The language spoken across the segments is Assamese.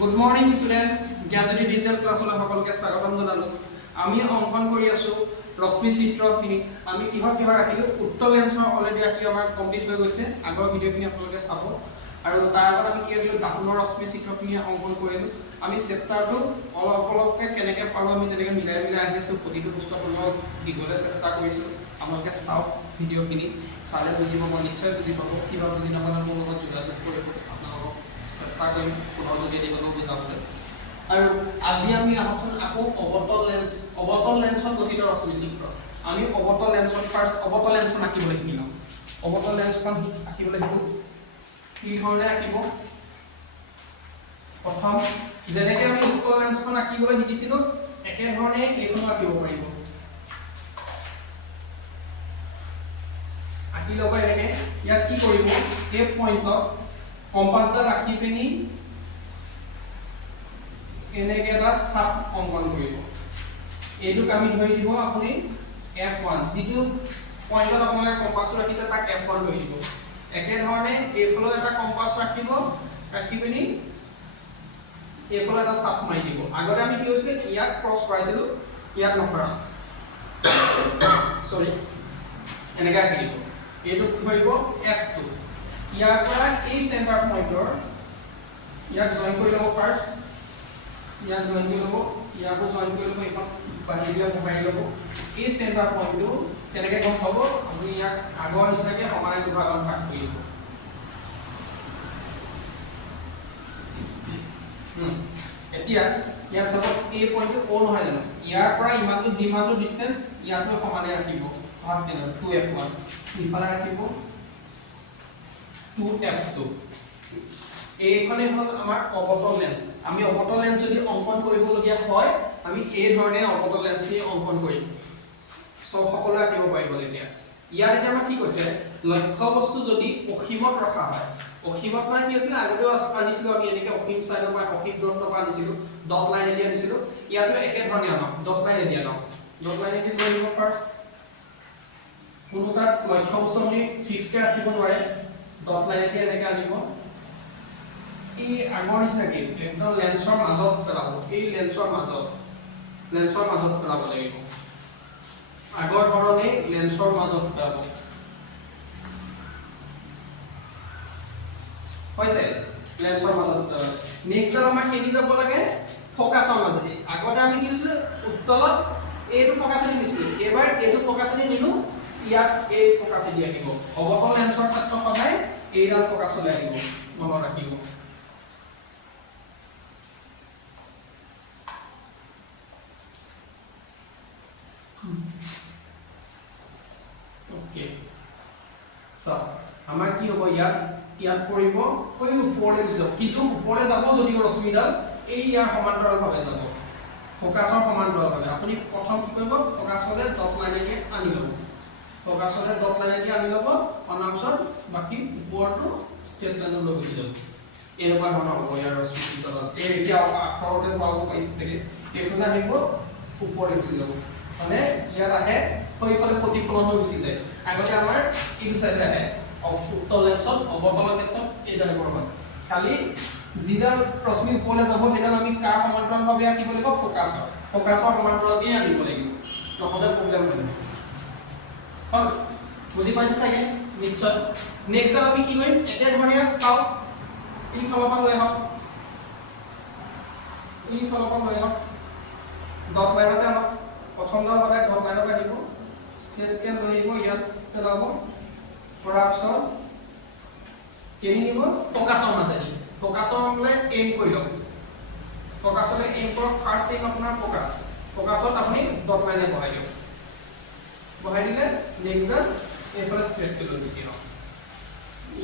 Good morning student. Gather digital class ola সকলকে স্বাগতম জনালো। আমি অঙ্কন কৰি আছো ৰশ্মি চিত্ৰখিনি। আমি কিহৰ ৰাখিলো উত্তৰ লেন্সৰ অলৰেডি আকি আমাৰ কমপ্লিট হৈ গৈছে। আগৰ ভিডিওখিনি আপোনালোকে চাব। আৰু তাৰ আগত আমি কি কৰিলো দাপনৰ ৰশ্মি চিত্ৰখিনি অঙ্কন কৰিলো। আমি চেপ্টাৰটো অলপকে কেনেকৈ পাৰো আমি তেনেকৈ মিলাই আহি আছো। প্ৰতিটো বস্তু আপোনালোকক দিবলৈ চেষ্টা কৰিছো। আপোনালোকে চাওক ভিডিওখিনি চালে বুজি পাব, নিশ্চয় বুজি পাব। কিবা বুজি নাপালে মোৰ লগত যোগাযোগ কৰিব। আপোনালোকক চেষ্টা কৰিম পুনৰ যদি দিবলৈ বুজাবলৈ। আৰু আজি আমি আহকচোন আকৌ অবতল লেন্সত গঠিত ৰশ্মি চিত্ৰ। আমি অবতল লেন্সত ফাৰ্স্ট অবতল লেন্সখন আঁকিবলৈ শিকিম। অবতল লেন্সখন আঁকিবলৈ শিকো। কি ধৰণে আঁকিব? প্ৰথম যেনেকৈ আমি উত্তল লেন্সখন আঁকিবলৈ শিকিছিলো একে ধৰণে এইখন আঁকিব পাৰিব। আঁকি ল'ব এনেকৈ। ইয়াত কি কৰিব এই পইণ্টত কম্পাছডাল ৰাখি পিনি এনেকৈ এটা চাপ অংকন কৰিব। এইটোক আমি ধৰি দিব আপুনি F1 যিটো পইণ্টত আপোনালোকে কম্পাছটো ৰাখিছে তাক F1 ধৰি দিব। একে ধৰণে এইফালে এটা কম্পাছ ৰাখিব, ৰাখি পিনি এইফালে এটা চাপ মাৰি দিব। আগতে আমি কি হৈছিল ইয়াক ক্ৰছ কৰাইছিলো, ইয়াক নকৰা। সৰি এনেকৈ আঁকি দিব। এইটোক ধৰিব F2। ইয়াৰ পৰা এই চেণ্টাৰ পইণ্টৰ ইয়াক জইন কৰি ল'ব ফাৰ্ষ্ট। ইয়াক জইন কৰি ল'ব, ইয়াকো জইন কৰি ল'ব, এইখন বাহিৰলৈ বহাই ল'ব। এই চেণ্টাৰ পইণ্টটো কেনেকৈ গম পাব আপুনি ইয়াক আগৰ নিচিনাকৈ সমানে দুভাগত ভাগ কৰি দিব। এতিয়া ইয়াত চাব এই পইণ্টটো O নহয় জানো, ইয়াৰ পৰা ইমানটো যিমানটো ডিষ্টেঞ্চ ইয়াতো সমানে ৰাখিব। ফাৰ্ষ্ট কেনে 2F1 ইফালে ৰাখিব 2F2। এইখনে হ'ল আমাৰ অবতল লেন্স। আমি অবতল লেন্স যদি অঙ্কন কৰিবলগীয়া হয় আমি এই ধৰণে অবতল লেন্সখিনি অঙ্কন কৰিম। সব সকলো আঁকিব পাৰিব। এতিয়া ইয়াত এতিয়া আমাৰ কি কৈছে লক্ষ্য বস্তু যদি অসীমত ৰখা হয়। অসীমত মানে কি হৈছিলে আগতেও আনিছিলো আমি এনেকৈ অসীম চাইডৰ পৰা অসীম দূৰত্বৰ পৰা আনিছিলো, ডট লাইন এদি আনিছিলো। ইয়াতো একে ধৰণে আনক ডট লাইন এদি আনক। ডট লাইন এদি লৈ দিব ফাৰ্ষ্ট। কোনো তাত লক্ষ্য বস্তু আমি ফিক্সকৈ ৰাখিব নোৱাৰে। ডট লাইন এদি এনেকৈ আনিব। এই আগৰ নিচিনাকে একদম লেন্সৰ মাজত পেলাব। এই লেন্সৰ মাজত পেলাব লাগিব। আগৰ ধৰণে লেন্সৰ মাজত পেলাব। হৈছে লেন্সৰ মাজত পেলাব। নেক্সট আমাৰ কেনি যাব লাগে ফোকাছৰ মাজেদি। আগতে আমি কি হৈছিল উত্তলত এইটো ফোকাছেদি দিছিলো, এবাৰ এইটো ফোকাছেদি নিলো, ইয়াত এই ফোকাছেদি আহিব। অবতল লেন্সৰ ক্ষেত্ৰত সদায় এইডাল ফোকাছলৈ আহিব, মনত ৰাখিব। ওকে সো আমাৰ কি হ'ব ইয়াত পৰিব ওই ওপৰলৈ যাব। কিন্তু ওপৰলৈ যাব যদিও ৰশ্মিডাল এই ইয়াৰ সমান্তৰালভাৱে যাব, ফোকাছৰ সমান্তৰালভাৱে। আপুনি প্ৰথম কি কৰিব ফোকাছলৈ ডট লাইনেদি আনি ল'ব। ফোকাছলৈ ডট লাইনেদি আনি ল'ব, অনাৰ পিছত বাকী ওপৰটো ষ্ট্ৰেট লাইনলৈ গুচি যাব। এনেকুৱা ধৰণৰ হ'ব ইয়াৰ ৰশ্মিডালত। এই এতিয়া আখৰতে পাব পাইছে চাগে। এইফালে আহিব ওপৰলৈ গুচি যাব, মানে ইয়াত আহে সেইফালে প্ৰতিফলন হৈ গুচি যায়। আগতে আমাৰ এইটো চাইডে আহে উত্তল লেন্সত অবতলৰ ক্ষেত্ৰত এইডাল হয়। খালি যিডাল ৰশ্মি ওপৰলৈ যাব সেইডাল আমি কাৰ সমান্তৰালভাৱে আঁকিব লাগিব ফোকাছৰ সমান্তৰালভাৱে আনিব লাগিব, নহ'লে প্ৰব্লেম হ'ব। হ'ল বুজি পাইছে চাগে নিশ্চয়। নেক্সট ডাল আমি কি কৰিম একে ধৰণে চাওক। এই ফালৰ পৰা লৈ আহক, ডট লাইনতে আনক। প্ৰথমডাল সদায় ডট লাইনত আহিব, ষ্ট্ৰেটকৈ লৈ আহিব, ইয়াত পেলাব। কৰাৰ পিছত কেনি নিব ফোকাছৰ মাজেদি। ফোকাছলৈ এইম কৰি লওক। ফোকাছলৈ এইম কৰক। ফাৰ্ষ্ট এইম আপোনাৰ ফোকাছত আপুনি ডট লাইনে বহাই দিয়ক। বহাই দিলে নেক্সটডাল এইফালে ষ্ট্ৰেটকৈ লৈ গুচি আহক।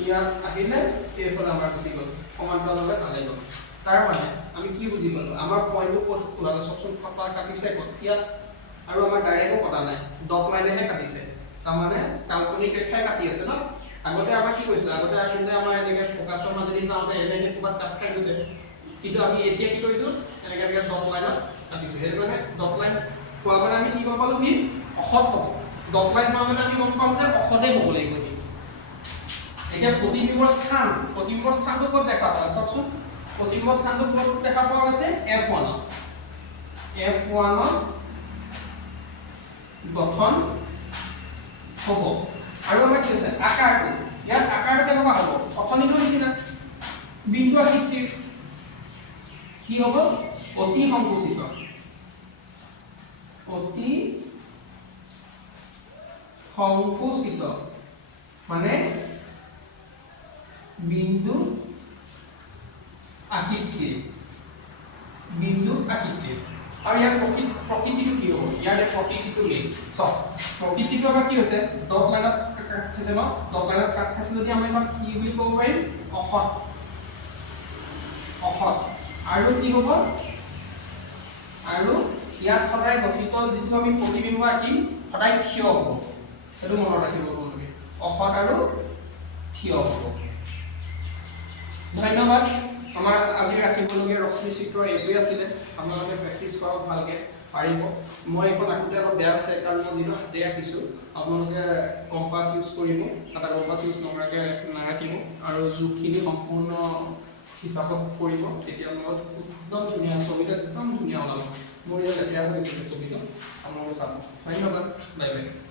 ইয়াত আহিলে এইফালে আমাৰ গুচি গ'ল, সমান্তৰালভাৱে তালৈ গ'ল। তাৰ মানে আমি কি বুজি পালো আমাৰ পইণ্টটো ক'ত খোলালে চাওকচোন। ফটা কাটিছে ক'ত ইয়াত, আৰু আমাৰ ডাইৰেক্টও কটা নাই, ডট লাইনেহে কাটিছে। তাৰমানে কাল্পনিক ৰেখাই কাটি আছে ন। আগতে আমাৰ কি কৰিছিল আগতে আচলতে আমাৰ এনেকৈ ফোকাছৰ মাজেদি যাওঁতে এনেকৈ ক'ৰবাত কাট খাই গৈছে, কিন্তু আমি এতিয়া কি কৰিছোঁ এনেকৈ ডট লাইনত কাটিছোঁ। সেইটো কাৰণে ডট লাইন পোৱা মানে আমি কি গম পালোঁ কি অসৎ হ'ব। ডট লাইন পোৱা মানে আমি গম পাম যে অসতেই হ'ব লাগিব। এতিয়া প্ৰতিবিম্বৰ স্থানটো ক'ত দেখা পায় চাওকচোন। প্ৰতিবিম্ব স্থানটো ক'ত দেখা পোৱা গৈছে F1 F1 গঠন হ'ব আৰু আমাৰ কি আছে আকাৰটো ইয়াত আকাৰটো কেনেকুৱা হ'ব অথনিটো নিচিনা বিন্দু আকৃতিৰ কি হ'ব অতি সংকুচিত মানে বিন্দু আকৃতিৰ আৰু ইয়াৰ প্ৰকৃতিটো কি হ'ব ইয়াৰ প্ৰকৃতিটো কি চক প্ৰকৃতিটো আমাৰ কি হৈছে ডট লাইনত কাট খাইছে ন ডট লাইনত কাট খাইছে যদি আমি তাক কি বুলি ক'ব পাৰিম অসৎ আৰু কি হ'ব আৰু ইয়াত সদায় গঠিত যিটো আমি প্ৰতিবিম্ব আঁকিম সদায় থিয় হ'ব সেইটো মনত ৰাখিব আপোনালোকে অসৎ আৰু থিয় হ'ব ধন্যবাদ আমাৰ আজি ৰাখিবলগীয়া ৰশ্মি চিত্ৰ এইটোৱে আছিলে আপোনালোকে প্ৰেক্টিছ কৰক ভালকে পাৰিব মই এখন আঁকোতে অলপ বেয়া হৈছে কাৰণ মই যিটো হাতে আঁকিছোঁ আপোনালোকে কম্পাছ ইউজ কৰিব এটা কম্পাছ ইউজ নকৰাকৈ নাৰাখিব আৰু জোখখিনি সম্পূৰ্ণ হিচাপত কৰিব তেতিয়া আপোনালোক একদম ধুনীয়া ছবিটো একদম ধুনীয়া ওলাব মোৰ ইয়াত লেতেৰা হৈছিলে ছবিটো আপোনালোকে চাব ধন্যবাদ বাই বাই